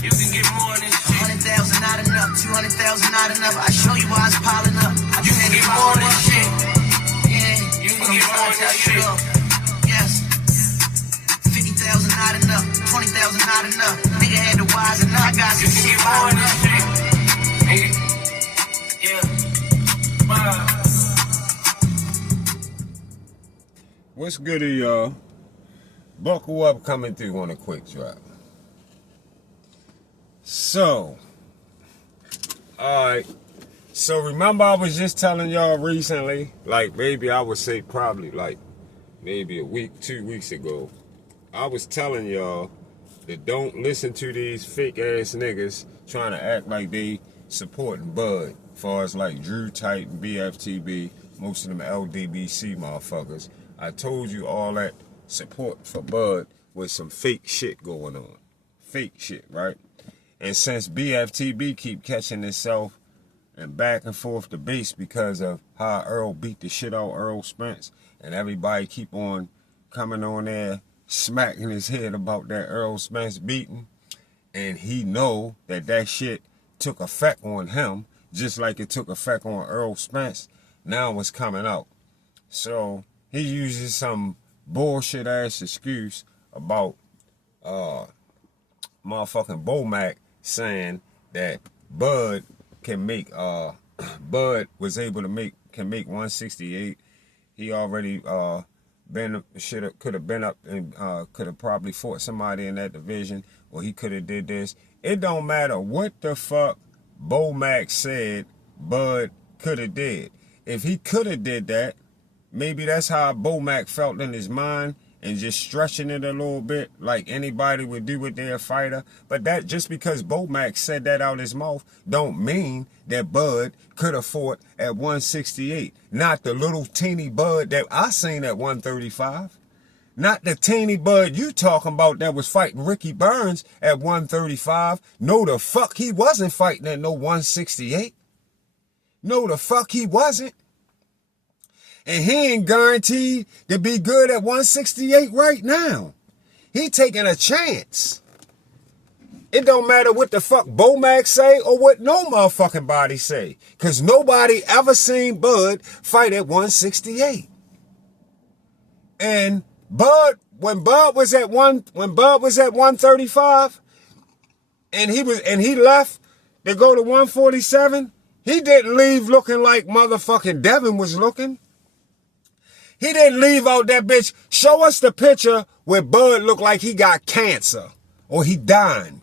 You can get more than shit. 100,000 not enough, 200,000 not enough. I show you why it's piling up. You can get more than shit. Yeah, you can get more than shit. Yes. 50,000 not enough, 20,000 not enough. Nigga had to wise enough. I got some shit more than shit. Yeah. What's good, y'all? Buckle up, coming through on a quick drop. So, alright. So remember I was just telling y'all recently, like maybe I would say probably like maybe a week, 2 weeks ago, I was telling y'all that don't listen to these fake ass niggas trying to act like they supporting Bud, as far as like Drew Type and BFTB, most of them LDBC motherfuckers. I told you all that support for Bud with some fake shit going on. Fake shit, right? And since BFTB keep catching itself and back and forth debates because of how Earl beat the shit out Earl Spence, and everybody keep on coming on there smacking his head about that Earl Spence beating, and he know that that shit took effect on him just like it took effect on Earl Spence. Now it's coming out. So he uses some bullshit ass excuse about motherfucking Bomac saying that Bud can make Bud was able to can make 168. He already could have been up and could have probably fought somebody in that division, or he could have did this. It don't matter what the fuck Bomac said Bud could have did. If he could have did that, maybe that's how Bomac felt in his mind, and just stretching it a little bit like anybody would do with their fighter. But that just because Bomac said that out his mouth don't mean that Bud could have fought at 168. Not the little teeny Bud that I seen at 135. Not the teeny Bud you talking about that was fighting Ricky Burns at 135. No, the fuck he wasn't fighting at no 168. No, the fuck he wasn't. And he ain't guaranteed to be good at 168 right now. He taking a chance. It don't matter what the fuck Bomac say or what no motherfucking body say. Because nobody ever seen Bud fight at 168. And when Bud was at 135 and he left to go to 147, he didn't leave looking like motherfucking Devin was looking. He didn't leave out that bitch. Show us the picture where Bud looked like he got cancer or he dying.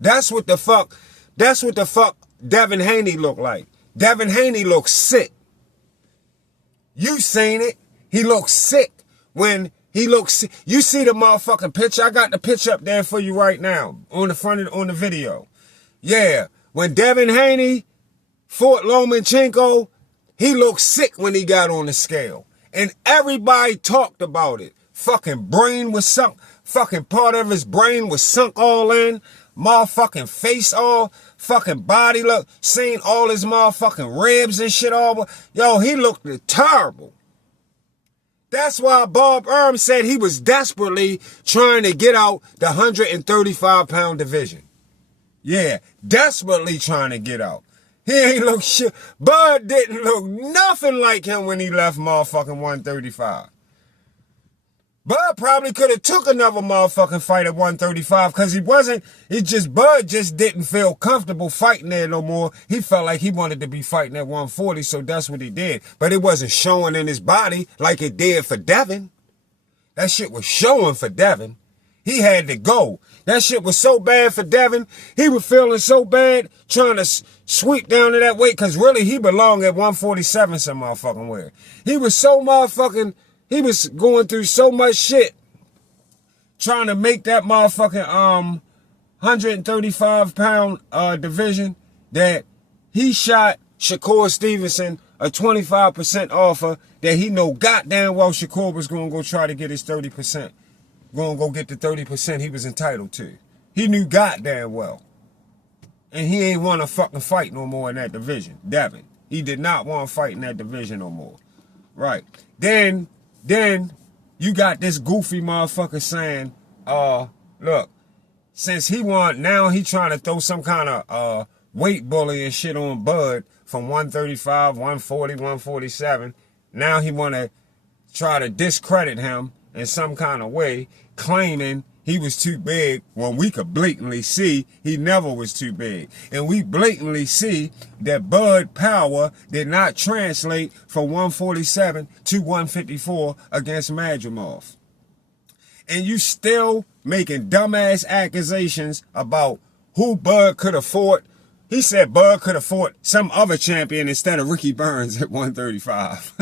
That's what the fuck Devin Haney looked like. Devin Haney looks sick. You seen it. He looks sick when he looks sick. You see the motherfucking picture? I got the picture up there for you right now on the video. Yeah, when Devin Haney fought Lomachenko, he looked sick when he got on the scale. And everybody talked about it. Fucking brain was sunk. Fucking part of his brain was sunk all in. Motherfucking face all. Fucking body look. Seen all his motherfucking ribs and shit all. Yo, he looked terrible. That's why Bob Erm said he was desperately trying to get out the 135-pound division. Yeah, desperately trying to get out. He ain't look shit. Bud didn't look nothing like him when he left motherfucking 135. Bud probably could have took another motherfucking fight at 135 because Bud just didn't feel comfortable fighting there no more. He felt like he wanted to be fighting at 140, so that's what he did. But it wasn't showing in his body like it did for Devin. That shit was showing for Devin. He had to go. That shit was so bad for Devin. He was feeling so bad trying to sweep down to that weight because really he belonged at 147 some motherfucking way. He was so motherfucking, he was going through so much shit trying to make that motherfucking 135-pound division that he shot Shakur Stevenson a 25% offer that he know goddamn well Shakur was going to go try to get his 30%. Going to go get the 30% he was entitled to. He knew goddamn well. And he ain't want to fucking fight no more in that division. Devin. He did not want to fight in that division no more. Right. Then you got this goofy motherfucker saying, look, since he now he trying to throw some kind of weight bully and shit on Bud from 135, 140, 147. Now he want to try to discredit him in some kind of way, claiming he was too big when we could blatantly see he never was too big. And we blatantly see that Bud power did not translate from 147 to 154 against Madrimov. And you still making dumbass accusations about who Bud could have fought. He said Bud could have fought some other champion instead of Ricky Burns at 135.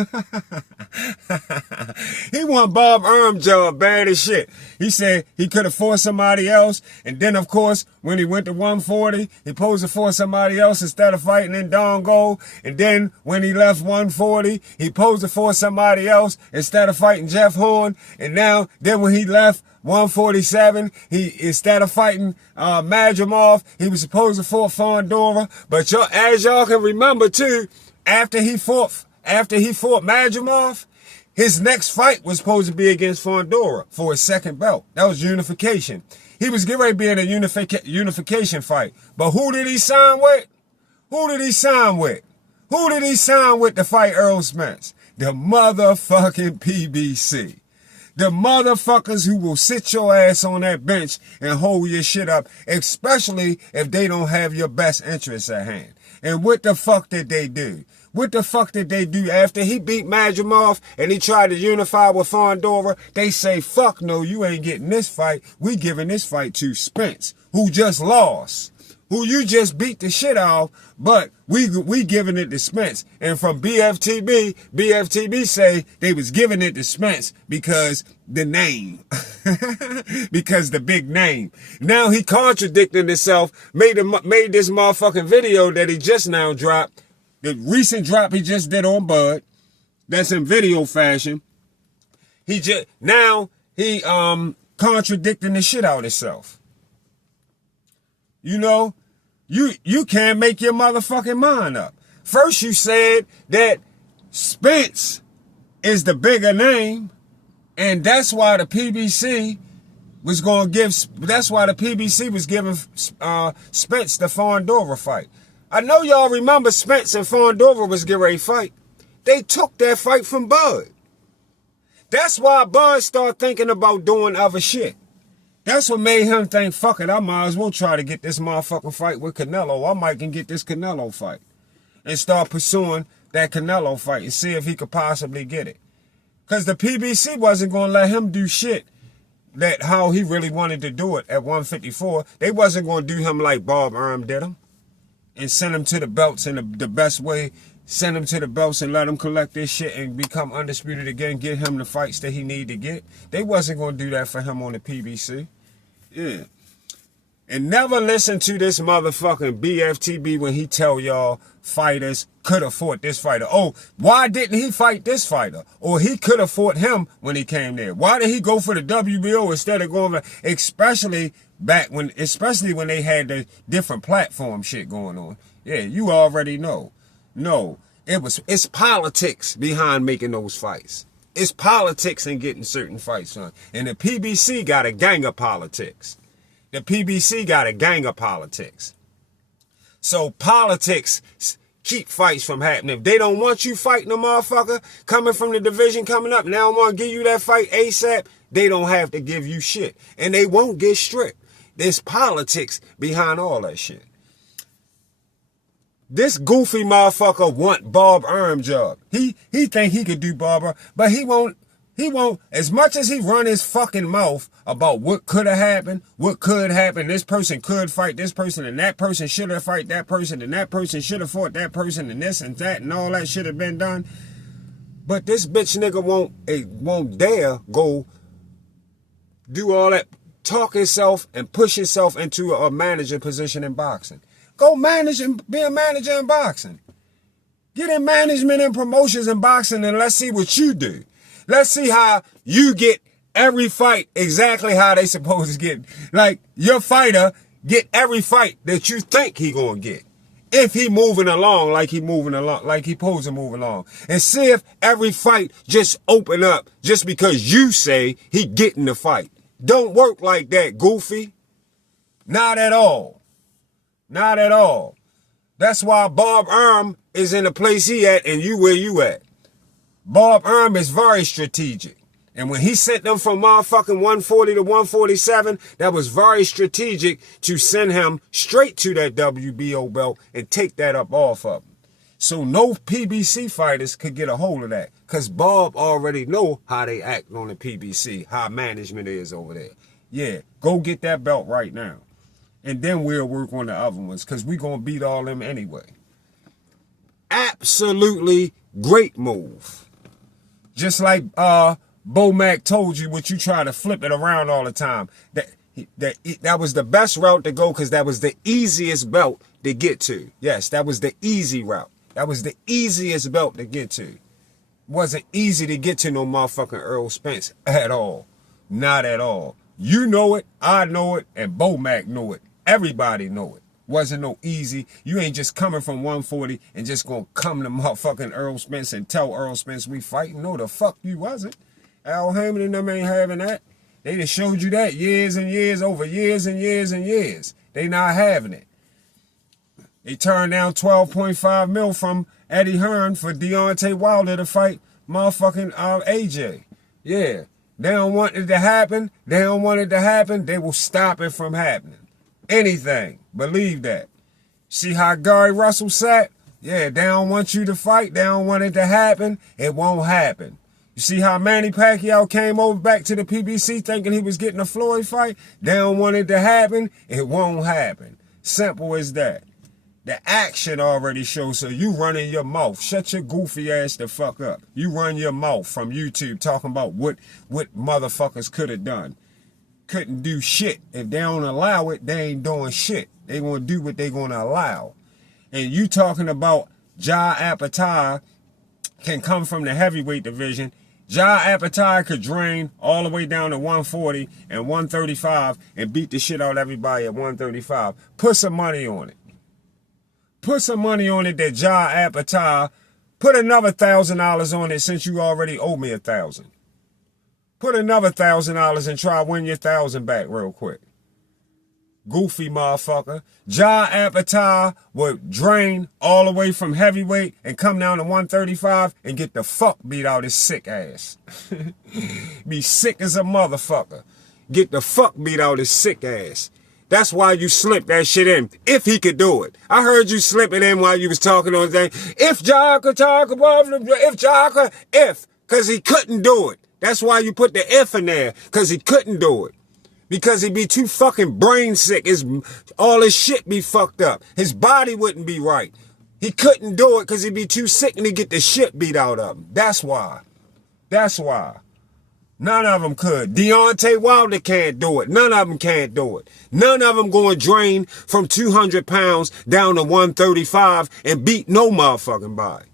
He want Bob Armjob bad as shit. He said he could have fought somebody else. And then, of course, when he went to 140, he posed to fought somebody else instead of fighting in Dongo. And then when he left 140, he posed to fought somebody else instead of fighting Jeff Horn. And then when he left 147, instead of fighting Madrimov, he was supposed to fight Fondora. But as y'all can remember too, after he fought Madrimov, his next fight was supposed to be against Fondora for his second belt. That was unification. He was getting ready to be in a unification fight. But who did he sign with? Who did he sign with? Who did he sign with to fight Earl Spence? The motherfucking PBC. The motherfuckers who will sit your ass on that bench and hold your shit up, especially if they don't have your best interests at hand. And what the fuck did they do? What the fuck did they do after he beat Madrimov and he tried to unify with Fondora? They say, fuck no, you ain't getting this fight. We giving this fight to Spence, who just lost, who you just beat the shit off, but we giving it to Spence. And from BFTB say they was giving it to Spence because the name, because the big name. Now he contradicting himself, made this motherfucking video that he just now dropped. The recent drop he just did on Bud, that's in video fashion. He contradicting the shit out of himself. You know, you can't make your motherfucking mind up. First you said that Spence is the bigger name, and that's why the PBC was giving Spence the Fondora fight. I know y'all remember Spence and Fondora was getting ready to fight. They took that fight from Bud. That's why Bud started thinking about doing other shit. That's what made him think, fuck it, I might as well try to get this motherfucking fight with Canelo. I might can get this Canelo fight. And start pursuing that Canelo fight and see if he could possibly get it. Because the PBC wasn't going to let him do shit that how he really wanted to do it at 154. They wasn't going to do him like Bob Arum did him. And send him to the belts in the best way. Send him to the belts and let him collect this shit and become undisputed again. Get him the fights that he need to get. They wasn't going to do that for him on the PBC. Yeah. And never listen to this motherfucking BFTB when he tell y'all fighters could have fought this fighter. Oh, why didn't he fight this fighter? Or he could have fought him when he came there. Why did he go for the WBO instead of going for, especially when they had the different platform shit going on? Yeah, you already know. No, it's politics behind making those fights. It's politics in getting certain fights done. And the PBC got a gang of politics. The PBC got a gang of politics. So politics keep fights from happening. If they don't want you fighting a motherfucker coming from the division coming up, now I want to give you that fight ASAP, they don't have to give you shit. And they won't get stripped. There's politics behind all that shit. This goofy motherfucker want Bob Armjob. He think he could do Bob, but he won't. He won't, as much as he run his fucking mouth about what could have happened, what could happen, this person could fight this person, and that person should have fought that person, and that person should have fought that person, and this and that, and all that should have been done. But this bitch nigga won't dare go do all that, talk himself and push himself into a manager position in boxing. Go manage and be a manager in boxing. Get in management and promotions in boxing, and let's see what you do. Let's see how you get every fight exactly how they supposed to get. Like, your fighter get every fight that you think he gonna get. If he moving along like he supposed to move along. And see if every fight just open up just because you say he getting the fight. Don't work like that, goofy. Not at all. Not at all. That's why Bob Arm is in the place he at and you where you at. Bob Arm is very strategic. And when he sent them from motherfucking 140 to 147, that was very strategic to send him straight to that WBO belt and take that up off of him. So no PBC fighters could get a hold of that. Because Bob already know how they act on the PBC, how management is over there. Yeah, go get that belt right now. And then we'll work on the other ones because we're going to beat all them anyway. Absolutely great move. Just like Bo Mac told you, what you try to flip it around all the time. That was the best route to go because that was the easiest belt to get to. Yes, that was the easy route. That was the easiest belt to get to. Wasn't easy to get to no motherfucking Earl Spence at all. Not at all. You know it, I know it, and Bo Mac know it. Everybody know it. Wasn't no easy. You ain't just coming from 140 and just gonna come to motherfucking Earl Spence and tell Earl Spence we fighting. No, the fuck you wasn't. Al Heyman and them ain't having that. They just showed you that years and years, over years and years and years. They not having it. They turned down 12.5 mil from Eddie Hearn for Deontay Wilder to fight motherfucking AJ. Yeah. They don't want it to happen. They don't want it to happen. They will stop it from happening. Anything. Believe that. See how Gary Russell sat? Yeah, they don't want you to fight. They don't want it to happen. It won't happen. You see how Manny Pacquiao came over back to the PBC thinking he was getting a Floyd fight? They don't want it to happen. It won't happen. Simple as that. The action already shows, so you running your mouth. Shut your goofy ass the fuck up. You run your mouth from YouTube talking about what motherfuckers could have done. Couldn't do shit. If they don't allow it, they ain't doing shit. They gonna do what they gonna allow. And you talking about Ja Apatow can come from the heavyweight division. Ja Apatow could drain all the way down to 140 and 135 and beat the shit out of everybody at 135. Put some money on it. Put some money on it that Ja Apatow, put another $1,000 on it since you already owe me $1,000. Put another $1,000 and try win your 1,000 back real quick. Goofy motherfucker. Ja Apatow would drain all the way from heavyweight and come down to 135 and get the fuck beat out his sick ass. Be sick as a motherfucker. Get the fuck beat out his sick ass. That's why you slipped that shit in. If he could do it. I heard you slip it in while you was talking on the thing. If Ja could talk about if, because he couldn't do it. That's why you put the if in there, because he couldn't do it. Because he'd be too fucking brain sick. All his shit be fucked up. His body wouldn't be right. He couldn't do it because he'd be too sick and he'd get the shit beat out of him. That's why. That's why. None of them could. Deontay Wilder can't do it. None of them can't do it. None of them going to drain from 200 pounds down to 135 and beat no motherfucking body.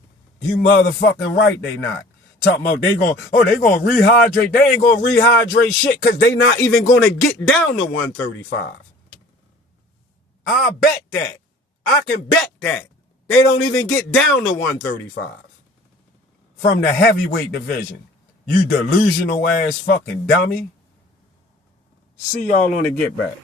You motherfucking right they not. Talking about they going to rehydrate. They ain't going to rehydrate shit because they not even going to get down to 135. I'll bet that. I can bet that. They don't even get down to 135 from the heavyweight division. You delusional ass fucking dummy. See y'all on the Get Back.